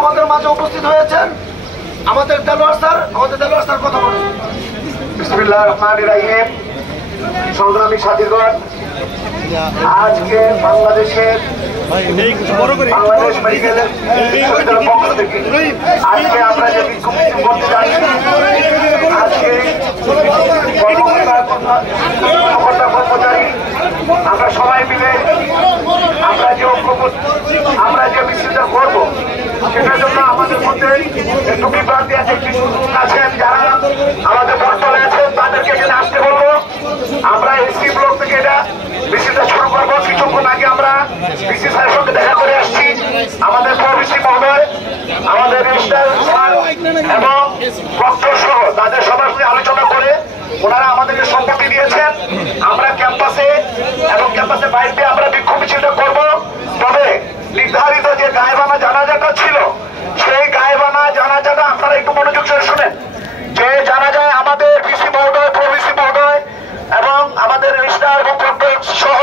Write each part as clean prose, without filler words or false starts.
আমাদের মাঝে উপস্থিত হয়েছেন আমাদের দেলোয়ার স্যার কথা বলেন। বিসমিল্লাহির রহমানির রহিম। সংগ্রামী সাথীগণ, আজকে বাংলাদেশ মেডিকেলের পক্ষ থেকে আজকে আমরা যে বিক্ষোভ করতে যাচ্ছি, আজকে কর্মচারী আমরা সবাই মিলে আমরা যে মিছিলটা করবো সেটার জন্য আমাদের মধ্যে একটু বিভ্রান্তি আছে। কিছু আছেন যারা আমাদের বর্তমানে আছেন তাদেরকে এখানে আসতে বলবো। আমরা এসি ব্লক থেকে এটা মিছিলটা শুরু করবো। কিছুক্ষণ আগে আমরা ডিসি স্যারের সঙ্গে দেখা করে আসছি। আমাদের প্রবিসি মহোদয়, আমাদের রেজিস্ট্রার স্যার এবং প্রক্টর সহ তাদের সবার সঙ্গে আলোচনা করে ওনারা আমাদেরকে সম্মতি দিয়েছেন। আমরা ক্যাম্পাসে এবং ক্যাম্পাসের বাইরে আমরা বিক্ষোভ মিছিলটা করবো। তবে নির্ধারিত যে গায়েবানা জানাজাটা ছিল সেই গায়েবানা জানাজাটা আপনারা একটু মনোযোগ সহ শুনেন। যে জানাজায় আমাদের ভিসি মহোদয়, প্রভিসি মহোদয় এবং আমাদের রেজিস্ট্রার এবং প্রক্টর সহ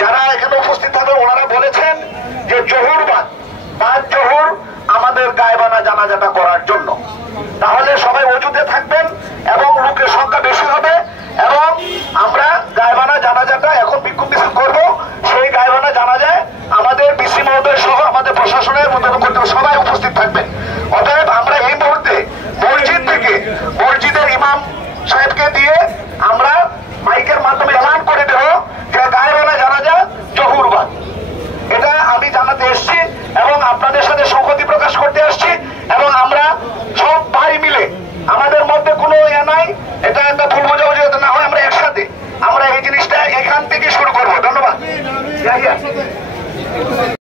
যারা এখানে উপস্থিত থাকবে ওনারা বলেছেন যে জহুর বাদ জহুর আমাদের গায়েবানা জানাজাটা করার জন্য। তাহলে সবাই অজুতে থাকবেন এবং লোকের সংখ্যা বেশি হবে এবং আমরা গায়েবানা জানাজাটা এখন বিক্ষোভ মিছিল করবো। সেই গায়েবানা জানাজায় আমাদের বিসি মহোদয় সহ আমাদের প্রশাসনের মধ্যে সবাই উপস্থিত থাকবেন। অতএব আমরা এই মুহূর্তে মসজিদ থেকে মসজিদের ইমাম সাহেবকে দিয়ে আমরা মাইকের মাধ্যমে এলান করে দেব যে গায়েবানা জানাজা জহুরবাদ। এটা আমি জানাতে এসছি এবং আপনাদের সাথে সংহতি প্রকাশ করতে আসছি এবং আমরা সব ভাই মিলে আমাদের মধ্যে কোনো নাই, এটা একটা ভুল বোঝাবুঝি যাতে না হয়, আমরা একসাথে আমরা এই জিনিসটা এখান থেকে শুরু করবো। ধন্যবাদ।